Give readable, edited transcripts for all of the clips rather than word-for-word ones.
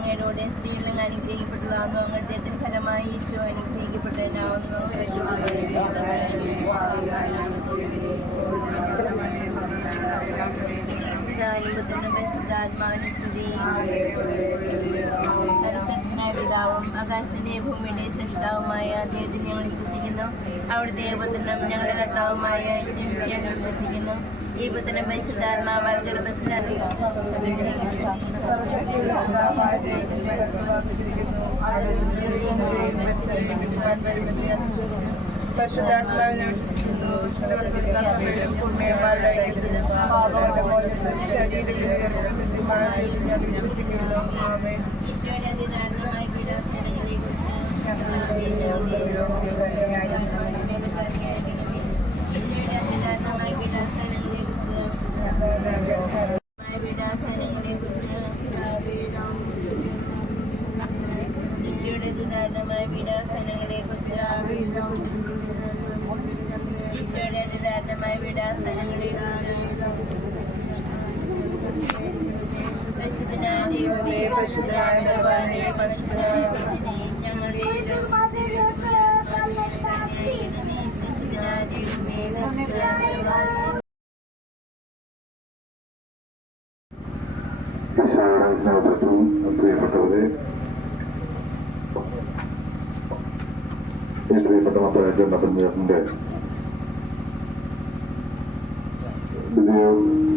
അങ്ങയുടെ സ്ത്രീകളും അനുഗ്രഹിക്കപ്പെട്ടതാകുന്നു. അങ്ങയുടെ ഫലമായി ഈശോ അനുഗ്രഹിക്കപ്പെട്ടവനാവുന്നു. പരിശുദ്ധാത്മാവിന്റെ സ്തുതി. സർവശക്തനായ പിതാവും ആകാശത്തിന്റെ ഭൂമിയുടെ സൃഷ്ടാവുമായ ദൈവത്തിൽ ഞങ്ങൾ വിശ്വസിക്കുന്നു. അവിടുത്തെ ഏകപുത്രനും ഞങ്ങളുടെ കർത്താവുമായ യേശുവിനെ വിശ്വസിക്കുന്നു. ഈ പുത്രനും പരിശുദ്ധാത്മാവാൽ ഗർഭസ്ഥനായി പരിശുദ്ധാത്മാവിനെ വിശ്വസിക്കുന്നു. ഞാൻ വിശ്വസിക്കുന്നു. ഈശോയുടെ അതിദാരുണമായ പീഡാസനങ്ങളെ കുറിച്ച് പ്രിയപ്പെട്ടവരെ, ഈ ശ്രീപ്പെട്ട മത്തായിയുടെ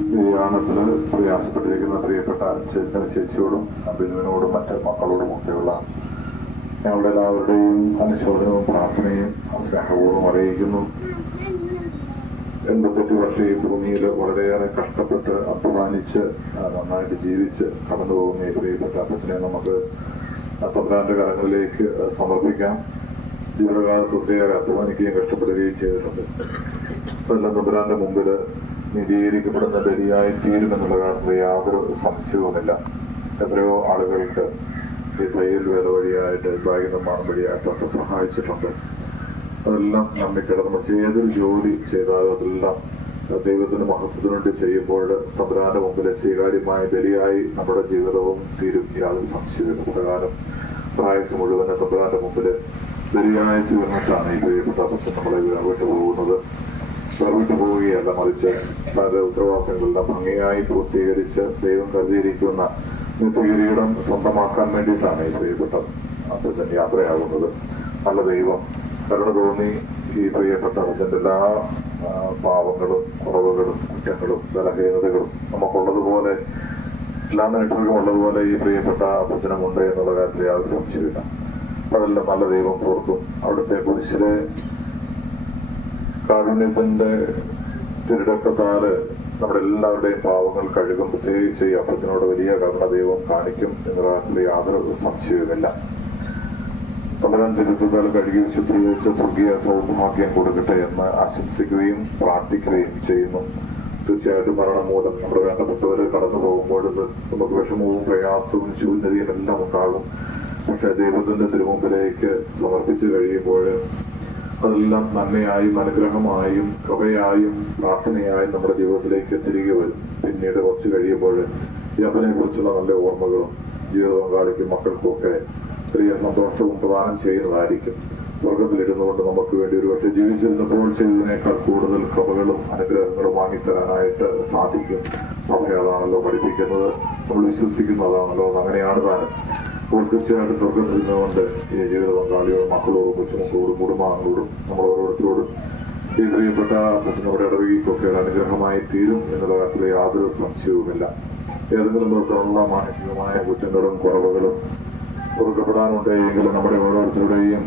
വിദ്യാഭ്യാസത്തിന് പ്രയാസപ്പെട്ടിരിക്കുന്ന പ്രിയപ്പെട്ട ചേച്ചിയോടും ബിനുവിനോടും മറ്റ് മക്കളോടും ഒക്കെയുള്ള ഞങ്ങളുടെ എല്ലാവരുടെയും അനുശോചനവും പ്രാർത്ഥനയും സ്നേഹപൂർവ്വം അറിയിക്കുന്നു. 88 വർഷം ഈ ഭൂമിയിൽ വളരെയേറെ കഷ്ടപ്പെട്ട് അധ്വാനിച്ച് നന്നായിട്ട് ജീവിച്ച് കടന്നു പോകുന്ന ഈ പ്രിയപ്പെട്ട അപ്പച്ചനെ നമുക്ക് തമ്പുരാന്റെ കരങ്ങളിലേക്ക് സമർപ്പിക്കാം. ജീവിതകാലത്ത് ഒത്തിരിയേറെ അധ്വാനിക്കുകയും കഷ്ടപ്പെടുകയും ചെയ്തിട്ടുണ്ട്. അതെല്ലാം തമ്പുരാന്റെ മുമ്പിൽ നീതീകരിക്കപ്പെടുന്ന ബലിയായി തീരുമെന്നുള്ള കാര്യത്തിൽ യാതൊരു സംശയവുമില്ല. എത്രയോ ആളുകൾക്ക് ഈ തയ്യൽ വേല വഴിയായിട്ട് ബാഗ് നിർമ്മാണം വഴിയായിട്ടൊക്കെ സഹായിച്ചിട്ടുണ്ട്. അതെല്ലാം നമ്മിക്കിടന്ന് പക്ഷേ ഏതൊരു ജോലി ചെയ്താലും അതെല്ലാം ദൈവത്തിന് മഹത്വത്തിന് വേണ്ടി ചെയ്യുമ്പോൾ തമ്പുരാന്റെ മുമ്പിൽ സ്വീകാര്യമായ ബലിയായി നമ്മുടെ ജീവിതവും തീരും. യാതൊരു സംശയമില്ല. പ്രകാരം പ്രായസ് മുഴുവൻ തമ്പുരാന്റെ മുമ്പിൽ ബലിയായി തീർന്നിട്ടാണ് ഈ പ്രിയപ്പെട്ട പക്ഷം നമ്മളെ വിട്ടു പോകുന്നത്. വിട്ടു പോവുകയല്ല, മറിച്ച് പല ഉത്തരവാദിത്തങ്ങളെല്ലാം ഭംഗിയായി പൂർത്തീകരിച്ച് ദൈവം കരുതിയിരിക്കുന്ന നിത്യകിരീടം സ്വന്തമാക്കാൻ വേണ്ടിയിട്ടാണ് ഈ പ്രിയപ്പെട്ട അച്ഛൻ യാത്രയാകുന്നത്. നല്ല ദൈവം കരുണ തോന്നി ഈ പ്രിയപ്പെട്ട അച്ഛൻ്റെ എല്ലാ പാവങ്ങളും കുറവുകളും കുറ്റങ്ങളും ബലഹീനതകളും നമുക്കുള്ളതുപോലെ എല്ലാ നേട്ടങ്ങൾക്കും ഉള്ളതുപോലെ ഈ പ്രിയപ്പെട്ട അച്ഛനുമുണ്ട് എന്നുള്ള കാര്യത്തിൽ യാതൊരു സംശയമില്ല. അതെല്ലാം നല്ല ദൈവം ഓർക്കും. അവിടുത്തെ കുരിശിലെ കാരുണ്യത്തിന്റെ തിരുടക്കത്താല് നമ്മുടെ എല്ലാവരുടെയും പാവങ്ങൾ കഴുകും. പ്രത്യേകിച്ച് ഈ അപ്പച്ചനോട് വലിയ കരുണ ദൈവം കാണിക്കും എന്ന കാര്യത്തിൽ യാതൊരു സംശയവുമില്ല. തമ്പുരാൻ തിരുത്തുകൾ കഴുകി ശുദ്ധീകരിച്ച് സ്വർഗീയ സൗഖ്യമാക്കിയാൻ കൊടുക്കട്ടെ എന്ന് ആശംസിക്കുകയും പ്രാർത്ഥിക്കുകയും ചെയ്യുന്നു. തീർച്ചയായിട്ടും മരണം മൂലം നമ്മുടെ വേണ്ടപ്പെട്ടവര് കടന്നു പോകുമ്പോൾ നമുക്ക് വിഷമവും പ്രയാസവും ശൂന്യതയും എല്ലാം ഉണ്ടാകും. പക്ഷെ ദൈവത്തിന്റെ തിരുമുമ്പിലേക്ക് സമർപ്പിച്ചു കഴിയുമ്പോൾ അതെല്ലാം നന്മയായും അനുഗ്രഹമായും കൃപയായും പ്രാർത്ഥനയായും നമ്മുടെ ജീവിതത്തിലേക്ക് തിരികെ വരും. പിന്നീട് കുറച്ച് കഴിയുമ്പോൾ ഈ അപ്പനെ കുറിച്ചുള്ള നല്ല ഓർമ്മകളും ജീവിത പങ്കാളിക്കും മക്കൾക്കും ഒക്കെ ചെറിയ സന്തോഷവും പ്രദാനം ചെയ്യുന്നതായിരിക്കും. സ്വർഗത്തിലിരുന്നു കൊണ്ട് നമുക്ക് വേണ്ടി ഒരു പക്ഷേ ജീവിച്ചിരുന്നപ്പോൾ ചെയ്തതിനേക്കാൾ കൂടുതൽ കൃപകളും അനുഗ്രഹങ്ങളും വാങ്ങിത്തരാനായിട്ട് സാധിക്കും. സഭ അതാണല്ലോ പഠിപ്പിക്കുന്നത്, നമ്മൾ വിശ്വസിക്കുന്നതാണല്ലോ. അങ്ങനെയാണ് താനും. അപ്പോൾ തീർച്ചയായിട്ടും സ്വർഗത്തിൽ നിന്നുകൊണ്ട് ഈ ജീവിത പങ്കാളിയോടും മക്കളോടും കൊച്ചുമക്കളോടും കുടുംബാംഗങ്ങളോടും നമ്മൾ ഓരോരുത്തരോടും ഈ പ്രിയപ്പെട്ട നമ്മുടെ ഇടവകയ്ക്കൊക്കെ ഒരു അനുഗ്രഹമായി തീരും എന്നുള്ള കാര്യത്തിൽ യാതൊരു സംശയവുമില്ല. ഏതെങ്കിലും തരത്തിലുള്ള മാനസികമായ കുറ്റങ്ങളും കുറവുകളും പൊറുക്കപ്പെടാനുണ്ടെങ്കിൽ നമ്മുടെ ഓരോരുത്തരുടെയും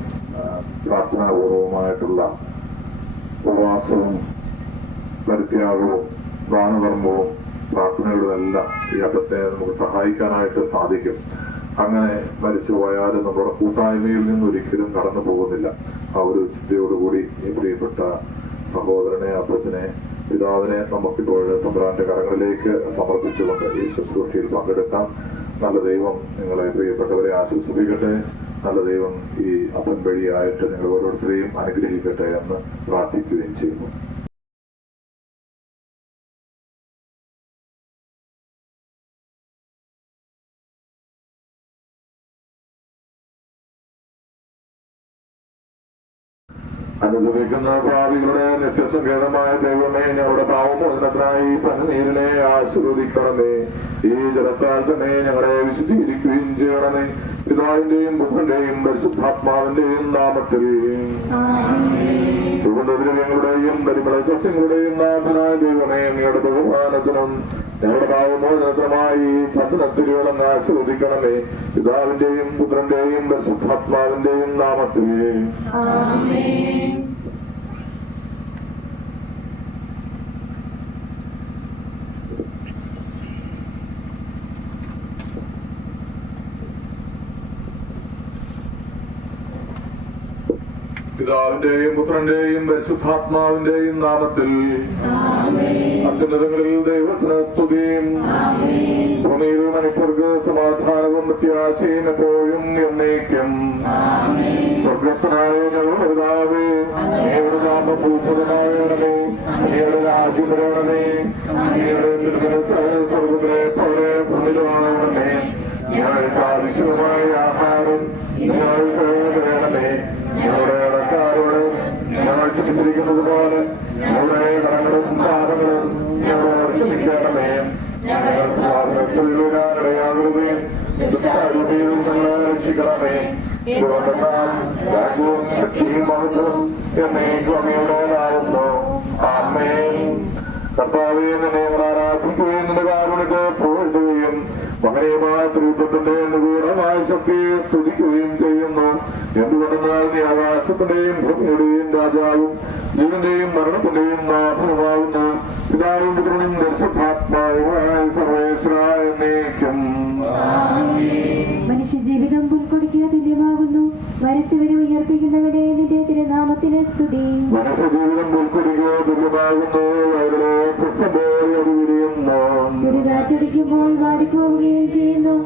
പ്രാർത്ഥനാപൂർവമായിട്ടുള്ള ഉപവാസവും പരിത്യാഗവും ദാനധർമ്മവും പ്രാർത്ഥനകളും എല്ലാം ഈ അപ്പത്തെ നമുക്ക് സഹായിക്കാനായിട്ട് സാധിക്കും. അങ്ങനെ മരിച്ചു പോയാലും നമ്മുടെ കൂട്ടായ്മയിൽ നിന്ന് ഒരിക്കലും കടന്നു പോകുന്നില്ല. ആ ഒരു ചിന്തയോടുകൂടി ഈ പ്രിയപ്പെട്ട സഹോദരനെ, അപ്പച്ചനെ, പിതാവിനെ നമുക്കിപ്പോൾ തമ്പുരാന്റെ കരങ്ങളിലേക്ക് സമർപ്പിച്ചുകൊണ്ട് ഈ ശുശ്രൂഷയിൽ പങ്കെടുക്കാം. നല്ല ദൈവം നിങ്ങളെ പ്രിയപ്പെട്ടവരെ ആശ്വസിപ്പിക്കട്ടെ. നല്ല ദൈവം ഈ അപ്പൻ വഴിയായിട്ട് നിങ്ങൾ ഓരോരുത്തരെയും അനുഗ്രഹിക്കട്ടെ എന്ന് പ്രാർത്ഥിക്കുകയും ചെയ്യുന്നു. അനുഭവിക്കുന്ന ഭാവികളുടെ നിത്യസങ്കേതമായ ദൈവമേ, ഞങ്ങളുടെ പാവമോചനത്തിനായി പനിനീരിനെ ആശീർവദിക്കണമേ. ഈ ജലത്താൽ തന്നെ ഞങ്ങളെ വിശുദ്ധീകരിക്കുകയും ചെയ്യണമേ. പിതാവിന്റെയും പുത്രന്റെയും പരിശുദ്ധാത്മാവിന്റെയും നാമത്തിൽ സുഗന്ധദ്രവ്യങ്ങളുടെയും പരിമള സസ്യങ്ങളുടെയും നാഥനായ ദൈവമേ, ഞങ്ങളുടെ ബഹുമാനത്തിനും ഞങ്ങളുടെ പാവമോചനത്തിനുമായി ചന്ദനത്തിരികളെന്ന് ആശീർവദിക്കണമേ. പിതാവിന്റെയും പുത്രന്റെയും പരിശുദ്ധാത്മാവിന്റെയും നാമത്തിൽ പിതാവിന്റെയും പുത്രന്റെയും പരിശുദ്ധാത്മാവിന്റെയും നാമത്തിൽ അത്യുന്നതങ്ങളിൽ ദൈവത്തിന് സ്തുതിയും ഭൂമിയിൽ മനുഷ്യർക്ക് സമാധാനവും പ്രത്യാശയും എപ്പോഴും എന്നേക്കും. സ്വർഗസ്ഥനായ ഞങ്ങളുടെ പിതാവേ, അങ്ങയുടെ നാമം പൂജിതമാകണമേ. അങ്ങയുടെ രാജ്യം വരണമേ. അങ്ങയുടെ തിരുമനസ്സ് സ്വർഗ്ഗത്തിലെ പോലെ ഭൂമിയിലുമാകണമേ. ഞങ്ങൾക്ക് ആവശ്യമായ ആഹാരം ഞങ്ങൾക്ക് തരണമേ. ഞങ്ങളുടെ ഇടക്കാരോട് ഞങ്ങൾ ക്ഷമിച്ചിരിക്കുന്നത് പോലെ ഞങ്ങളുടെ കടങ്ങളും പാപങ്ങളും ഞങ്ങളോട് ക്ഷമിക്കണമേ. ഞങ്ങൾക്ക് വീഴാനിടയാകുകയും ഞങ്ങളെ രക്ഷിക്കണമേ. രാജ്യവും ശക്തിയും മഹത്വം എന്നേക്കും അങ്ങയുടേതാകുന്നു. ആമേൻ. കർത്താവേ, നിന്നെ ഞങ്ങൾ ആരാധിക്കുകയും നിന്റെ കാരുണ്യത്തെ പുകഴ്ത്തുകയും മഹനീയമായ ത്രിത്വത്തിന്റെ നിഗൂഢമായ ശക്തിയെ സ്തുതിക്കുകയും ചെയ്യുന്നു. എന്തുകൊണ്ടെന്നാൽ നീ ആകാശത്തിന്റെയും ഭൂമിയുടെയും രാജാവും ജീവന്റെയും മരണത്തിന്റെയും നാഥനുമാകുന്നു. പിതാവും പുത്രനും പരിശുദ്ധാത്മാവുമായ സർവേശ്വരായ എന്നേക്കും. മനുഷ്യജീവിതം പുൽക്കൊടിക്ക് തുല്യമാകുന്നു. മരിച്ചവരെ ഉയർപ്പിക്കുന്നവരെ നിന്റെ തിരുനാമത്തിന് സ്തുതി. മനുഷ്യജീവിതം പുൽക്കൊടിക്ക് തുല്യമാകുന്നു. വയലിലെ പുഷ്പം പോലെ അത് വിരിയുന്നു. ചുരുകാറ്റടിക്കുമ്പോൾ വാടിപ്പോവുകയും ചെയ്യുന്നു.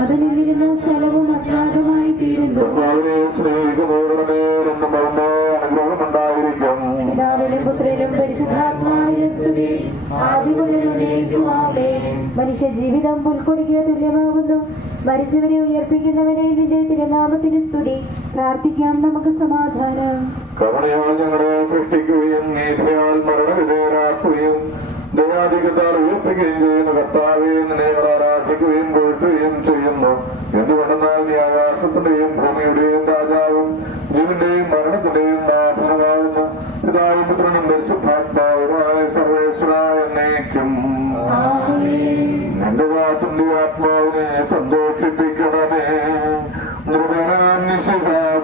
അത് നിന്നിരുന്ന സ്ഥലവും അജ്ഞാതമായി തീരുന്നു. പിതാവിനും പുത്രനും പരിശുദ്ധാത്മാവിന്റെ സ്തുതി ആദിമുതലും ആമേൻ. മനുഷ്യ ജീവിതം പുൽക്കൊടിക്ക് തുല്യമാകുന്നു. മരിച്ചവരെ ഉയർപ്പിക്കുന്നവരെ നിന്റെ തിരുനാമത്തിന് സ്തുതി. പ്രാർത്ഥിക്കാം നമുക്ക് സമാധാനം. കരുണയാൽ ഞങ്ങളെ സൃഷ്ടിക്കുകയും നീതിയാൽ മരണവിധേയരാക്കുകയും ദയാധികത്താൽ ഉയർത്തുകയും ചെയ്യുന്ന കർത്താവെ, നിന്നെ ഞങ്ങൾ ആരാധിക്കുകയും പോറ്റുകയും ചെയ്യുന്നു. എന്തുകൊണ്ടെന്നാൽ നീ ആകാശത്തിന്റെയും ഭൂമിയുടെയും രാജാവും ജീവന്റെയും മരണത്തിന്റെയും നാഥനുമാകുന്നു. പിതാവും പുത്രനും പരിശുദ്ധാത്മാവുമായ സർവേശ്വരായ എന്നേക്കും. നിന്റെ ദാസന്റെ ആത്മാവിനെ സന്തോഷിപ്പിക്കണമേ.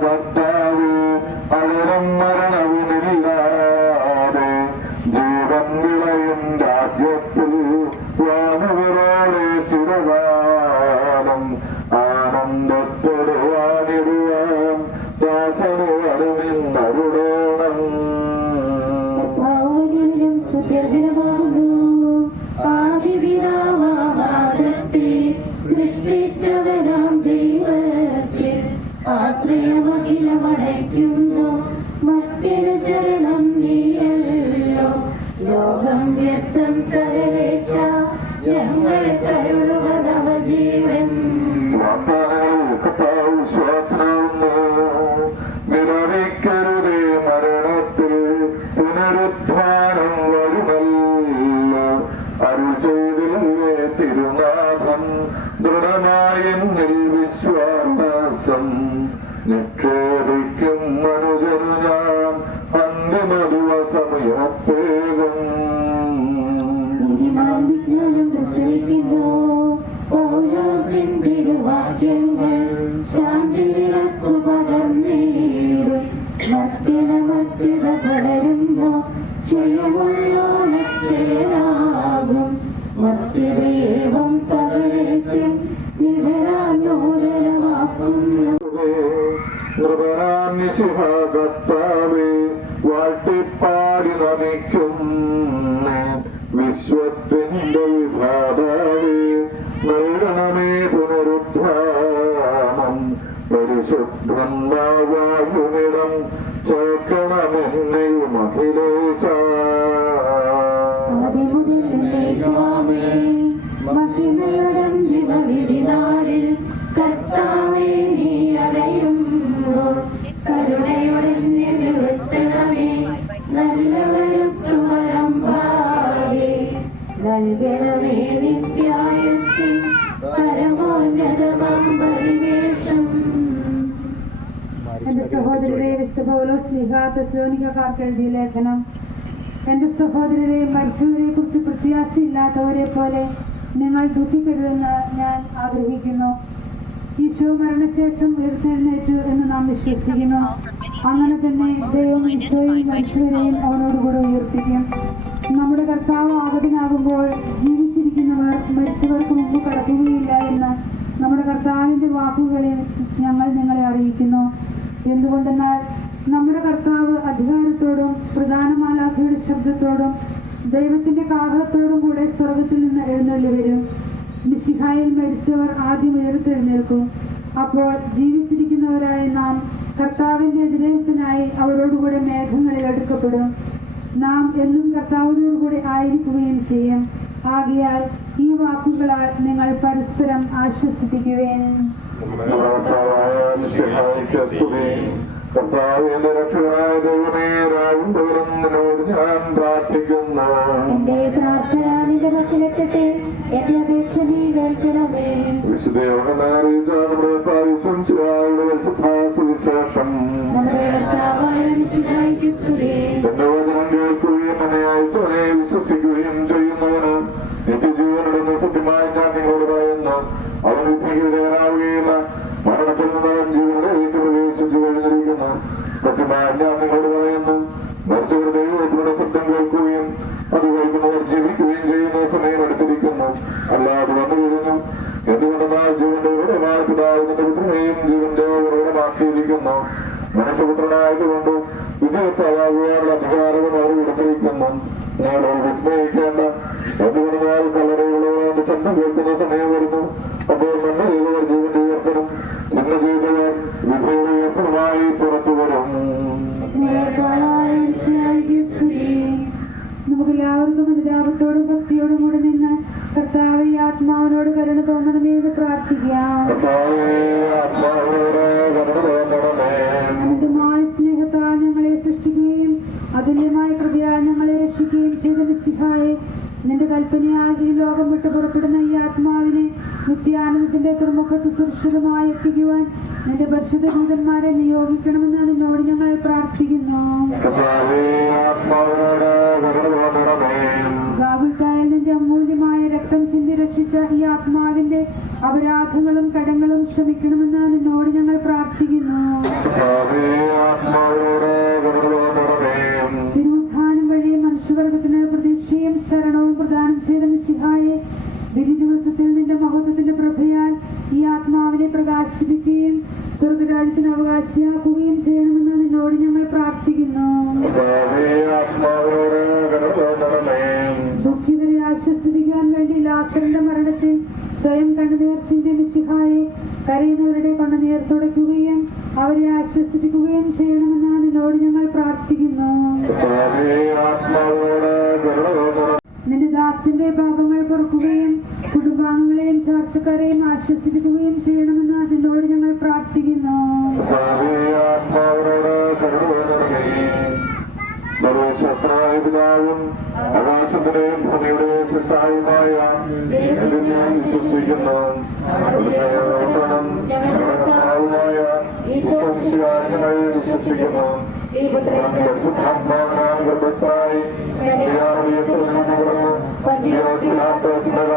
ഭർത്താവ് അലരം മരണവുമില്ലാതെ ജീവൻ വിളയും രാജ്യത്തിൽ വാനവരോടെ ചിരകാലം ആനന്ദത്തോടെ വാണിടുവാൻ ദാസന് അരുവിന്നരുടേണം. വലിയ സകലേശ ഞങ്ങൾ കരുളുക നവജീവൻ നിരവിക്കരുതേ മരണത്തിൽ പുനരുത്ഥാനം വരുമല്ലോ അരുൾ ചെയ്തില്ലേ തിരുനാഥൻ ദൃഢമായ വിശ്വാസം നിക്ഷേപിക്കും മനുജനു ഞാൻ അന്തിമദിവസമയത്തേകും തിരുവാക്യങ്ങൾ ശാന്തി നിരക്കു പകർന്നേടും മധ്യത പടരുന്നു ക്ഷയമുള്ള നിക്ഷയരാകും മധ്യദേവം സകലേശം നിധരാനൂതനമാക്കുന്നു കർത്താവേ വാഴ്ത്തിപ്പാടി നമിക്കുന്നു വിശ്വത്തിന്റെ വിധാതാവേ നൽകണമേ പുനരുദ്ധാനം പരിശുദ്ധമാവായുമിടം ചേർക്കണമെന്നെയും അഖിലേശ മഹിമയുടന്തിമവിധിനാളിൽ കർത്താവേ നീ അടയുമ്പോൾ കരുണയുടെ നിവർത്തണമേ നല്ലവരുത്തുമരം ഭാഗേ നൽകണമേ നിത്യായുസ്സിൻ പരമോന്നതമം പരിവേഷം. എന്റെ സഹോദരരെ, വിശുദ്ധ പൗലോസ് ശ്ലീഹ തെസ്സലോനിക്കക്കാർക്ക് എഴുതിയ ലേഖനം. എന്റെ സഹോദരരെ, മരിച്ചവരെ കുറിച്ച് പ്രത്യാശയില്ലാത്തവരെ പോലെ നിങ്ങൾ ദുഃഖിക്കരുതെന്ന് ഞാൻ ആഗ്രഹിക്കുന്നു. ഈശോ മരണശേഷം ഉയർത്തെഴുന്നേറ്റു എന്ന് നാം വിശ്വസിക്കുന്നു. അങ്ങനെ തന്നെ ദൈവം ഈശോയും മരിച്ചവരെയും അവനോടുകൂടെ ഉയർപ്പിക്കും. നമ്മുടെ കർത്താവ് ആഗതനാകുമ്പോൾ ജീവിച്ചിരിക്കുന്നവർ മരിച്ചവർക്ക് മുമ്പ് കടക്കുകയില്ല എന്ന് നമ്മുടെ കർത്താവിന്റെ വാക്കുകളിൽ ഞങ്ങൾ നിങ്ങളെ അറിയിക്കുന്നു. എന്തുകൊണ്ടെന്നാൽ നമ്മുടെ കർത്താവ് അധികാരത്തോടും പ്രധാന മാലാഖയുടെ ശബ്ദത്തോടും ദൈവത്തിന്റെ കാഹളത്തോടും കൂടെ സ്വർഗത്തിൽ നിന്ന് എഴുന്നള്ളി വരും. മിശിഹായിൽ മരിച്ചവർ ആദ്യം ഉയർത്തെഴുന്നേൽക്കും. അപ്പോൾ ജീവിച്ചിരിക്കുന്നവരായ നാം കർത്താവിന്റെ എതിരേൽപ്പിനായി അവരോടുകൂടെ മേഘങ്ങളിൽ എടുക്കപ്പെടും. നാം എന്നും കർത്താവിനോടുകൂടി ആയിരിക്കുകയും ചെയ്യും. ആകയാൽ ഈ വാക്കുകളാൽ നിങ്ങൾ പരസ്പരം ആശ്വസിപ്പിക്കുവേൻ. കർത്താവിന്റെ രക്ഷകനായ ദൈവമേ, രാവും പകലും നിന്നോട് ഞാൻ പ്രാർത്ഥിക്കുന്നു. എന്റെ പ്രാർത്ഥന നിന്റെ മക്കളെത്തട്ടെ, എന്റെ അപേക്ഷ നീ കേൾക്കണമേ. വിശുദ്ധ യോഹന്നാനറിയിച്ച നമ്മുടെ സുവിശേഷം നമ്മുടെ കർത്താവായ മിശിഹായ്ക്ക് സ്തുതി. എന്റെ വചനം കേൾക്കുകയും എന്നെ അയച്ചവനെ വിശ്വസിക്കുകയും ചെയ്യുന്നവന് നിത്യജീവനുണ്ടെന്ന് സത്യമായി ഞാൻ നിങ്ങളോട് പറയുന്നു. അവൻ വിധിക്ക് വിധേയനാവുകയില്ല, മരണത്തിൽ നിന്ന് അവൻ ജീവനിലേക്ക് പ്രവേശിച്ചു കഴിഞ്ഞിരിക്കുന്നു. സത്യമായി ഞാൻ നിങ്ങളോട് പറയുന്നു, മരിച്ചവർ ദൈവത്തിലൂടെ ശബ്ദം കേൾക്കുകയും അത് കേൾക്കുന്നവർ ജീവിക്കുകയും ചെയ്യുന്ന സമയം എടുത്തിരിക്കുന്നു. അല്ലാതെ വന്നു കഴിഞ്ഞു. എന്തുകൊണ്ടെന്നാൽ ജീവന്റെ ഉടമായ പിതാവിന്റെ പുത്രനെയും ജീവന്റെ ഉറവിടമാക്കിയിരിക്കുന്നു. മനുഷ്യപുത്രനായതുകൊണ്ട് വിജയത്താകുവാനുള്ള അധികാരവും അവർ എടുത്തിരിക്കുന്നു. നിങ്ങൾ വിസ്മയിക്കേണ്ട. എന്തുകൊണ്ടെന്നാൽ കല്ലറയുള്ളവരുടെ ശബ്ദം കേൾക്കുന്ന സമയം വരുന്നു. അപ്പോൾ നന്മ ചെയ്തവർ ജീവന്റെ ഉയർത്തനും ചിന്ന ചെയ്തവർ വിധയുടെ ഉയർത്തനുമായി പുറത്തു വരും. നമുക്കെല്ലാവർക്കും അനുതാപത്തോടും ഭക്തിയോടും കൂടെ നിന്ന് കർത്താവേ ആത്മാവിനോട് കരുണ തോന്നണമെന്ന് പ്രാർത്ഥിക്കാം. അമിതമായ സ്നേഹത്താൽ ഞങ്ങളെ സൃഷ്ടിക്കുകയും അതുല്യമായ കൃപയാൽ ഞങ്ങളെ രക്ഷിക്കുകയും ചെയ്ത മിശിഹായെ, നിന്റെ കൽപ്പനയാൽ ഈ ലോകം വിട്ട് പുറപ്പെടുന്ന ഈ ആത്മാവിനെ നിത്യാനന്ദത്തിന്റെ തുറമുഖത്ത് സുരക്ഷിതമായി എത്തിക്കുവാൻ നിന്റെ പരിശുദ്ധ ദൂതന്മാരെ നിയോഗിക്കണമെന്ന് നിന്നോട് ഞങ്ങൾ പ്രാർത്ഥിക്കുന്നു. ഗാഗുൽത്തായിൽ നിന്റെ അമൂല്യമായ രക്തം ചിന്തി രക്ഷിച്ച ഈ ആത്മാവിന്റെ അപരാധങ്ങളും കടങ്ങളും ക്ഷമിക്കണമെന്ന് നിന്നോട് ഞങ്ങൾ പ്രാർത്ഥിക്കുന്നു. തിരുവുത്ഥാനം വഴി മനുഷ്യവർഗത്തിന് പ്രതീക്ഷയും ശരണവും പ്രദാനം ചെയ്ത മിശിഹായെ, വിധി ദിവസത്തിൽ നിന്റെ മഹത്വത്തിന്റെ പ്രഭയാൽ ഈ ആത്മാവിനെ പ്രകാശിപ്പിക്കുകയും സ്വർഗരാജ്യത്തിന് അവകാശിയാക്കുകയും ചെയ്യണമെന്ന് നിന്നോട് ഞങ്ങൾ പ്രാർത്ഥിക്കുന്നു. ദുഃഖിതരെ ആശ്വസിപ്പിക്കാൻ വേണ്ടി ലാസറിന്റെ മരണത്തിൽ സ്വയം കണ്ണുനീർ ചിന്തിയ മിശിഹായെ, കരയുന്നവരുടെ കണ്ണുനീർ തുടയ്ക്കുകയും അവരെ ആശ്വസിപ്പിക്കുകയും ചെയ്യണമെന്ന് നിന്നോട് ഞങ്ങൾ പ്രാർത്ഥിക്കുന്നു. നിന്റെ ദാസ ദാസന്റെ പാപങ്ങൾ പൊറുക്കുകയും കുടുംബാംഗങ്ങളെയും ചാർച്ചക്കാരെയും ആശ്വസിപ്പിക്കുകയും ചെയ്യണമെന്ന് അതിനോട് ഞങ്ങൾ പ്രാർത്ഥിക്കുന്നു. സർവശക്തനായ പിതാവും ആകാശത്തിന്റെയും ഭൂമിയുടെയും സൃഷ്ടാവുമായ ഞാൻ വിശ്വസിക്കുന്നു. ഞങ്ങൾ വിശ്വസിക്കുന്നു. ഗർഭസ്ഥായി വിശ്വസിക്കുന്നു. ഞാൻ വിശ്വസിക്കുന്നു.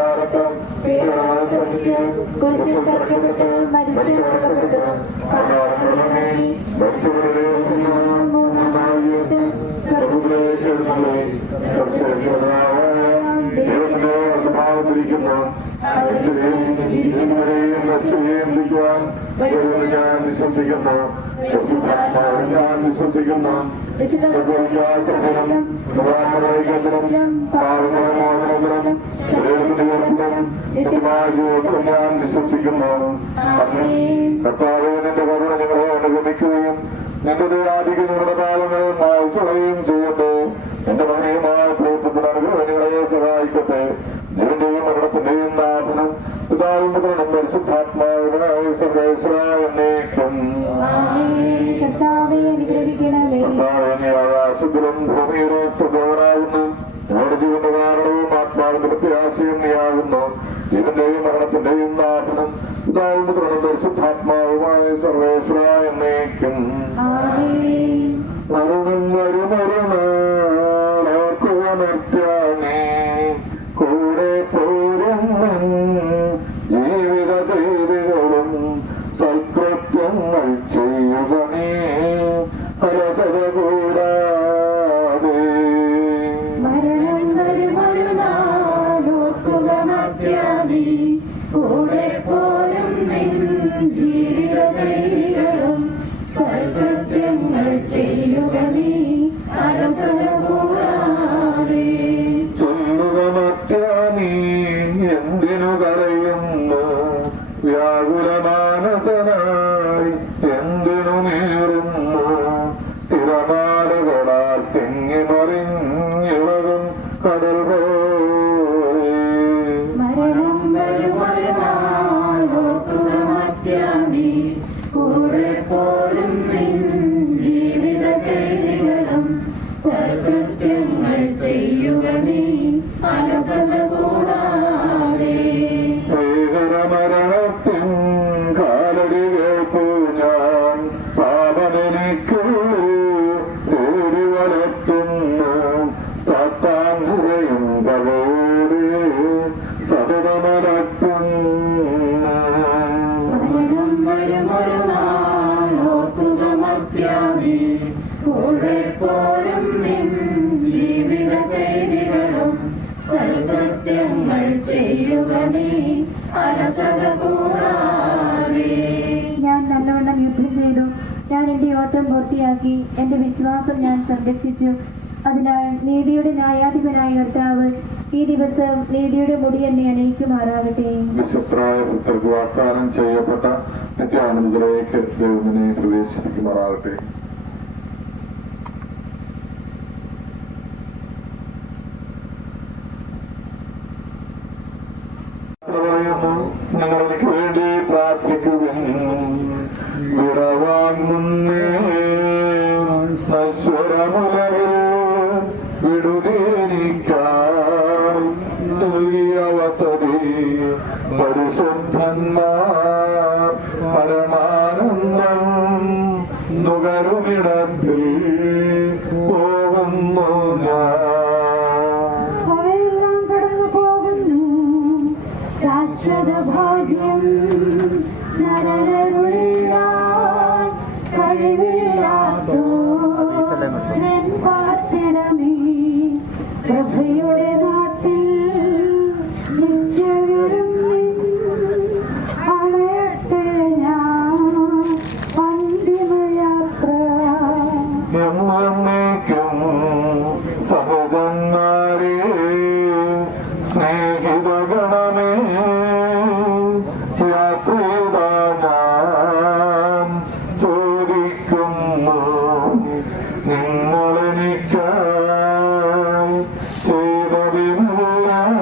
ഞാൻ വിശ്വസിക്കുന്നു. കർത്താവേ, നിന്റെ കരുണ ഞങ്ങളെ അനുഗമിക്കുകയും നിന്റെ ദയാധികം ഞങ്ങളുടെ പാപങ്ങൾ മായ്ച്ചുകളയുകയും ചെയ്യട്ടെ. എന്റെ മകനീയമായ പ്രയത്നത്തിന് അനുഗ്രഹങ്ങളെ സഹായിക്കട്ടെ. ജീവന്റെയും മരണത്തിന്റെയും നാഥനും പിതാവും പുത്രനും പരിശുദ്ധാത്മാവിനായ സർവേശ്വരായ എന്നേക്കും. കർത്താവേ, അനുഗ്രഹിക്കണമേ. കർത്താവേ, നീ ആകാശത്തിലും ഭൂമിയിലും പ്രബോധനാകുന്നു. ഞങ്ങളുടെ ജീവന്റെ കാരണവും ആത്മാവിന്റെ പ്രത്യാശയും നീയാകുന്നു. ജീവന്റെയും മരണത്തിന്റെയും നാഥനും പിതാവും പുത്രനും പരിശുദ്ധാത്മാവുമായ സർവേശ്വരായ എന്നേക്കും. മരണം വരുമരുന്നോർക്കുക നിത്യാനേ കൂടെ പോരും ജീവിത ചെയ്തികളും സൽകൃത്യങ്ങൾ ചെയ്യുക നീ അലസത കൂടാതെ. മരണം വരുമൊരു നാളോർക്കുക മർത്യാനേ കൂടെ പോരും നിൻ ജീവിത ചെയ്തികളും സൽകൃത്യങ്ങൾ ചെയ്യുക നീ അലസത കൂടാതെ. ചൊല്ലുക മർത്യാനീ എന്തിനു കരയുന്നു, വ്യാകുലമാനസനായി എന്തിനു നേറുന്നു. തിരമാലകളാൽ തിങ്ങി മറിഞ്ഞിളകും കടൽ പോലെ. മരണം വരുമൊരു നാളോർക്കുക മർത്യാനേ കൂടെ പോരും നിൻ ജീവിത ചെയ്തികളും സൽകൃത്യങ്ങൾ ചെയ്യുക നീ അലസത കൂടാതെ. ഭീകരമരണത്തിൻ കാലടി കേൾപ്പു ഞാൻ പാപനെനിക്കുള്ളൂ തേടി വലത്തുന്നു. സത്താൻ നിറയും പകോടി സതതമലത്തുന്നു. മരണം വരുമൊരു നാളോർക്കുക മർത്യാനേ കൂടെ പോരും നിൻ ജീവിത ചെയ്തികളും സൽകൃത്യങ്ങൾ ചെയ്യുക നീ അലസത കൂടാതെ. ഞാൻ നല്ലവണ്ണം യുദ്ധം ചെയ്തു. ഞാൻ എന്റെ ഓട്ടം പൂർത്തിയാക്കി. എന്റെ വിശ്വാസം ഞാൻ സംരക്ഷിച്ചു. അതിനാൽ നീതിയുടെ ന്യായാധിപനായ കർത്താവ് ഈ ദിവസം നീതിയുടെ മുടി എന്നെ അണിയിക്കുമാറാകട്ടെ. വിശ്വസ്തരായ ഭക്തർക്ക് വാഗ്ദാനം ചെയ്യപ്പെട്ട നിത്യാനന്ദത്തിലേക്ക് ദൈവത്തിനെ പ്രവേശിപ്പിക്കുമാറാകട്ടെ. നിങ്ങൾ എനിക്ക് വേണ്ടി പ്രാർത്ഥിക്കുവിൻ. വിടവാങ്ങുന്നേ നശ്വരമുലകിൽ വിടുതീനിക്കായി നൽകിയ വസതി പരിശുദ്ധന്മാർ പരമാനന്ദം നുകരുമിടത്തിൽ പോകുന്നു ഞാൻ. അവയെല്ലാം കടന്നു പോകുന്നു. ശാശ്വത ഭാഗ്യം നരരുളിടാൻ കഴിവില്ലാത്തോരൻ പാർത്തിടമേ. പ്രഭയുടെ നാട്ടിൽ നിത്യവിരുന്നിൻ അണയട്ടെ ഞാൻ അന്തിമയാത്ര. എന്നേക്കും സഹജന്മാരെ സ്നേഹിതഗണമേ യാത്രയിതാ ഞാൻ ചോദിക്കുന്നു. നിങ്ങളെനിക്കായി ചെയ്തതിനെല്ലാം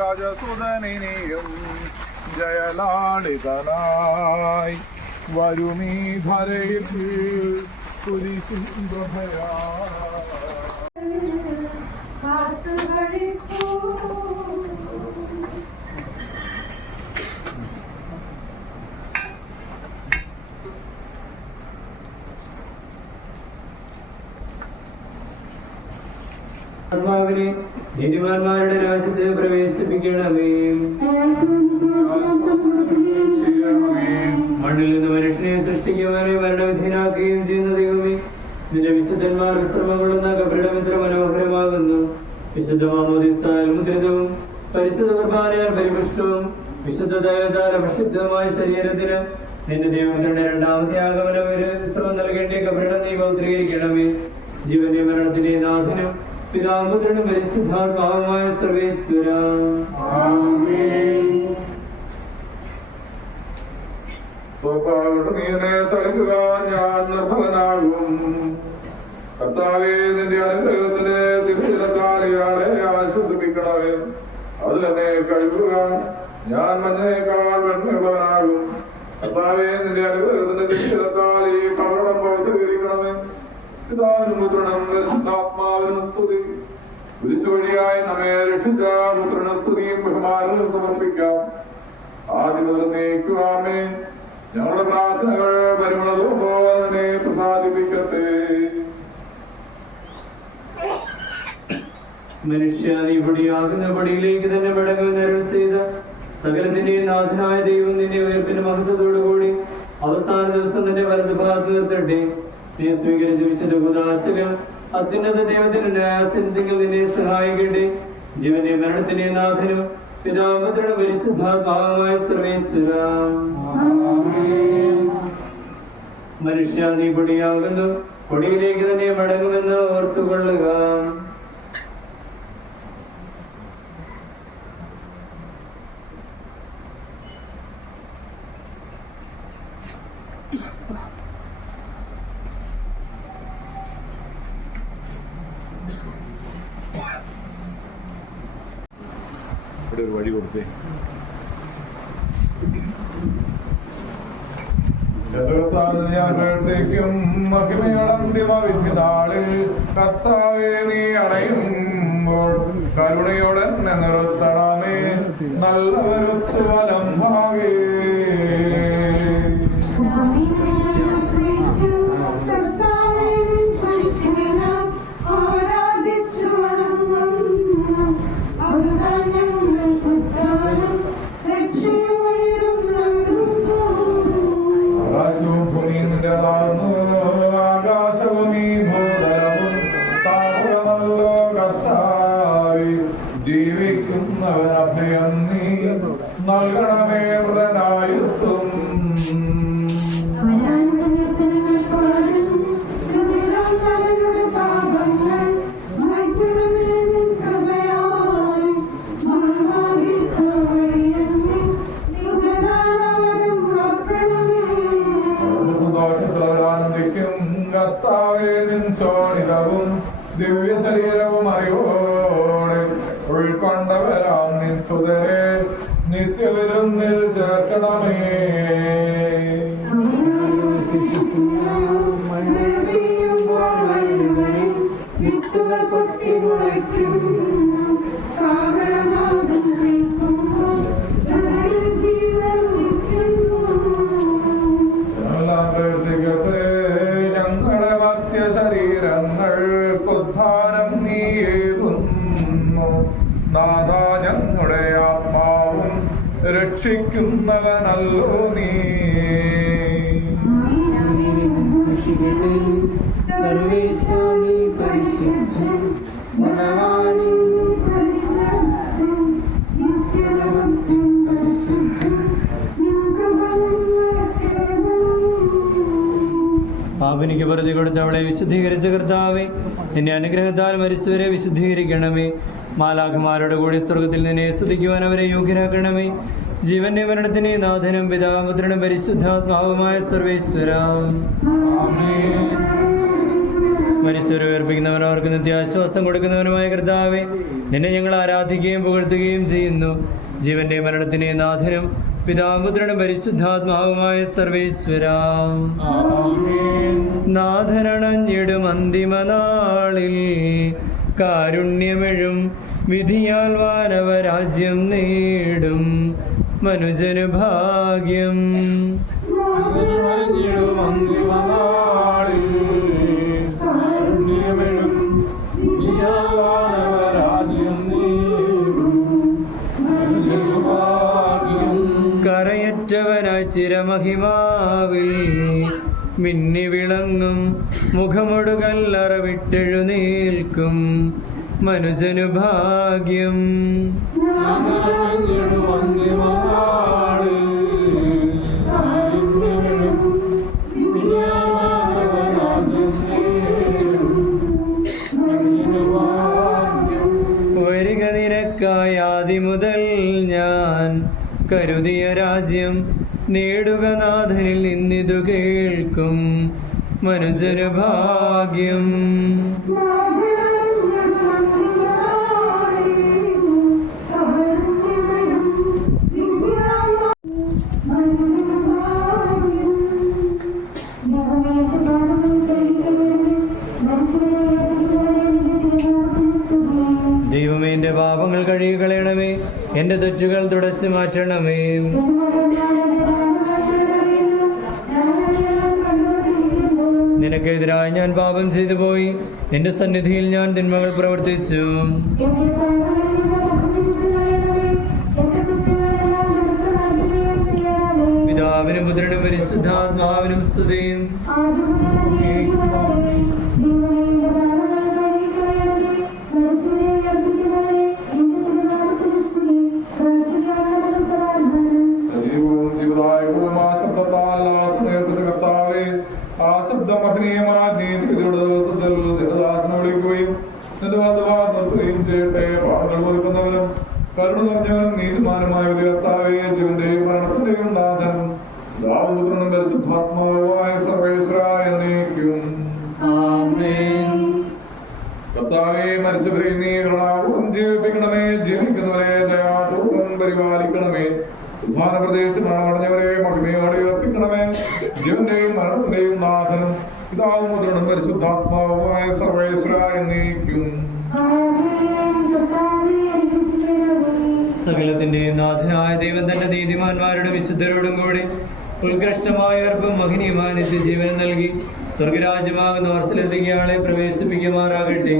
രാജസുതനിനെയും ജയലാളിതനായി വരുമീ ധരയിൽ കുരിശുംഭയാ ആത്മാവിനെ നീതിമാന്മാരുടെ രാജ്യത്ത് പ്രവേശിപ്പിക്കണമേ. മണ്ണിൽ നിന്ന് മനുഷ്യനെ സൃഷ്ടിക്കുവാനും മരണവിധീനാക്കുകയും ചെയ്യുന്ന ദൈവമേ, നിന്റെ വിശുദ്ധന്മാർ വിശ്രമം കൊള്ളുന്ന കബറിടം എത്ര മനോഹരമാകുന്നു. വിശുദ്ധ മാമോദീസാൽ മുദ്രിതവും പരിശുദ്ധ കുർബാനയാൽ പരിപുഷ്ടവും വിശുദ്ധ ദൈവത്താൽ അഭിഷിക്തമായ ശരീരത്തിന് നിന്റെ ദൈവത്തിന്റെ രണ്ടാമത്തെ ആഗമനം ഒരു വിശ്രമം നൽകേണ്ട കബറിടം നീ പൗത്രീകരിക്കണമേ. ജീവന്റെ മരണത്തിന്റെ നാഥനും പിതാപുത്രനും പരിശുദ്ധാത്മാവുമായ സർവേശ്വര നീനെ തളിക്കുക, ഞാൻ നിർഭലനാകും. കർത്താവേ, നിന്റെ അനുഗ്രഹത്തിന്റെ ദിവ്യതകാലിയാളെ ആശ്വസിപ്പിക്കണമേ. അതിലെന്നെ കഴുകുക, ഞാൻ മഞ്ഞേക്കാൾ വെണ്മനാകും. കർത്താവേ, നിന്റെ അനുഗ്രഹത്തിന്റെ ദിവ്യതക്കാൽ ഈ കവടം പൗത്രീകരിക്കണമേ. പിതാവിനും പുത്രനും പരിശുദ്ധാത്മാവിനും സ്തുതി. കുരിശ് വഴിയായി നമ്മെ രക്ഷിച്ച പുത്രനും സ്തുതിയും ബഹുമാനവും സമർപ്പിക്കാം. ആദ്യം മുതൽ നീക്കുവാമേ. ഞങ്ങളുടെ പ്രാർത്ഥനകൾ പരിമളതോനെ പ്രസാദിപ്പിക്കട്ടെ. മനുഷ്യ, നീ പൊടിയാകുന്ന പൊടിയിലേക്ക് തന്നെ മടങ്ങുമെന്ന് അരുൾ ചെയ്ത സകലത്തിന്റെ നാഥനായ ദൈവം നിന്നെ ഉയർപ്പിന്റെ മഹത്വത്തോടുകൂടി അവസാന ദിവസം നിന്റെ വലതുഭാഗത്ത് നിർത്തട്ടെ. നീ സ്വീകരിച്ച വിശുദ്ധ കുദാശകൾ അത്യുന്നത ദൈവത്തിന്റെ ന്യായാസനത്തിൽ നിന്നെ സഹായിക്കട്ടെ. ജീവന്റെ മരണത്തിന്റെ നാഥനും പിതാപുത്രനും പരിശുദ്ധാത്മാവുമായ സർവേശ്വര മനുഷ്യ, നീ പൊടിയാകുന്നു പൊടിയിലേക്ക് തന്നെ മടങ്ങുമെന്ന് ഓർത്തുകൊള്ളുക. ഇവിടെ ഒരു വഴി കൊടുത്തേ. േക്കും മഹിമയടന്തിമവിധിനാള് കർത്താവേ, നീ അണയുമ്പോൾ കരുണയോടെ നിർത്തണമേ. നല്ലവരുത്തു വലം ഭാവേ. ആകാശവും ഈ ഭൂതലവും താഴെ നല്ലോ കർത്താവേ. ജീവിക്കുന്നവൻ അഭയം നീ നൽകണമേ മൃതനായുസ്സും. സന്തോഷത്തോടാനന്ദിക്കും കർത്താവേ നിൻ ശോണിതവും ദിവ്യ ശരീരവും അറിവോടെ ഉൾക്കൊണ്ടവരാം നിൻ സുതരെ നിത്യവിരുന്നിൽ ചേർക്കണമേ. ഞങ്ങളുടെ മധ്യ ശരീരങ്ങൾ ഉദ്ധാരം നീയേകുന്നു നാഥ, ഞങ്ങളുടെ ആത്മാവും രക്ഷിക്കുന്നവനല്ലോ നീ. സർവേശ്വരി പരിശുദ്ധൻ ബലവാനി പാപനിക്ക് വെറുതെ കൊടുത്ത് അവളെ വിശുദ്ധീകരിച്ച കർത്താവേ, നിന്നെ അനുഗ്രഹത്താൽ മരിച്ചവരെ വിശുദ്ധീകരിക്കണമേ. മാലാഖമാരുടെ കൂടി സ്വർഗത്തിൽ നിന്നെ സ്തുതിക്കുവാൻ അവരെ യോഗ്യരാക്കണമേ. ജീവന്റെ മരണത്തിന് നാഥനും പിതാപുത്രനും പരിശുദ്ധാത്മാവുമായ സർവേശ്വരം. മരിച്ചവരെ ഉയർപ്പിക്കുന്നവനും അവർക്ക് നിത്യാശ്വാസം കൊടുക്കുന്നവനുമായ കർത്താവേ, നിന്നെ ഞങ്ങൾ ആരാധിക്കുകയും പുകഴ്ത്തുകയും ചെയ്യുന്നു. ജീവന്റെ മരണത്തിന് നാഥനും പിതാപുത്രനും പരിശുദ്ധാത്മാവുമായ സർവേശ്വരം. നാഥനണഞ്ഞിടും അന്തിമനാളിൽ കാരുണ്യമെഴും വിധിയാൽ വാനവരാജ്യം നേടും മനുജന് ഭാഗ്യം. കരയറ്റവനായി ചിരമഹിമാവിൽ മിന്നി വിളങ്ങും മുഖമൊടുകല്ലറ വിട്ടെഴുന്നേൽക്കും മനുജനു ഭാഗ്യം. വരിക നിനക്കായി ആദ്യം മുതൽ ഞാൻ കരുതിയ രാജ്യം നേടുക നാഥനിൽ നിന്നിതു കേൾക്കും മനുജനു ഭാഗ്യം. ദൈവമേ, എന്റെ പാപങ്ങൾ കഴുകിക്കളയണമേ, എന്റെ തെറ്റുകൾ തുടച്ചു മാറ്റണമേ. നിനക്കെതിരായി ഞാൻ പാപം ചെയ്തു പോയി, നിന്റെ സന്നിധിയിൽ ഞാൻ തിന്മകൾ പ്രവർത്തിച്ചു. പിതാവിനും പുത്രനും പരിശുദ്ധാത്മാവിനും സ്തുതിയും. കരുണ നിറഞ്ഞവനും നീതിമാനുമായ കർത്താവേ, ജീവന്റെയും മരണത്തിന്റെയും നാഥനും പിതാവും പരിശുദ്ധാത്മാവുമായ സർവേശ്വരായ എന്നേക്കും ആമേൻ. കർത്താവേ, മരിച്ചവരെ നീ കരുണാപൂർവ്വം ജീവിപ്പിക്കണമേ, ജീവിക്കുന്നവരെ ദയാപൂർവ്വം പരിപാലിക്കണമേ. ഉദ്ധാന പ്രദേശം മരണമടഞ്ഞവരെ മഹിമയോടെ ഉയർപ്പിക്കണമേ. ജീവന്റെയും മരണത്തിന്റെയും നാഥനും പിതാവും പുത്രനും പരിശുദ്ധാത്മാവുമായ സർവേശ്വരായ എന്നേക്കും സകലത്തിന്റെയും നാഥനായ ദൈവം തന്റെ നീതിമാന്മാരുടെ വിശുദ്ധരോടും കൂടി ഉത്കൃഷ്ടമായ ഉയർപ്പും മഹനീയമായ നിത്യജീവനം നൽകി സ്വർഗരാജ്യമാകുന്ന വർഷത്തിലെത്തിയ ആളെ പ്രവേശിപ്പിക്കുമാറാകട്ടെ.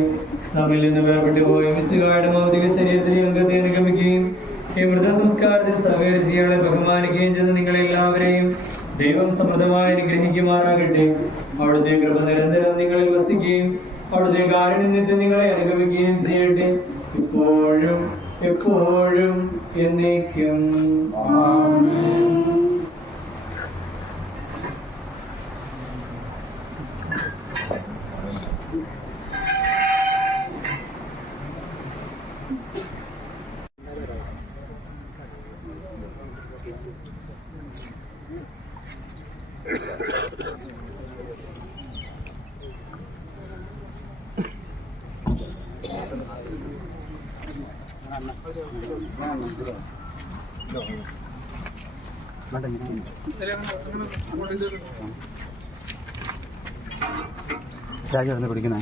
നമ്മിൽ നിന്ന് വേർപെട്ടു പോയ മിശിഹായുടെ ഭൗതിക ശരീരത്തിലെ അംഗത്തെ അനുഗമിക്കുകയും ഈ മൃതസംസ്കാരത്തിൽ സഹകരിച്ച് ഇയാളെ ബഹുമാനിക്കുകയും ചെയ്ത നിങ്ങളെല്ലാവരെയും ദൈവം സമൃദ്ധമായി അനുഗ്രഹിക്കുമാറാകട്ടെ. അവിടുത്തെ കൃപ നിരന്തരം നിങ്ങളിൽ വസിക്കുകയും അവിടുത്തെ കാരുണ്യം നിത്യം നിങ്ങളെ അനുഗമിക്കുകയും ചെയ്യട്ടെ, ഇപ്പോഴും എപ്പോഴും എന്നേക്കും. ആമേൻ. രാജ കുടിക്കണേ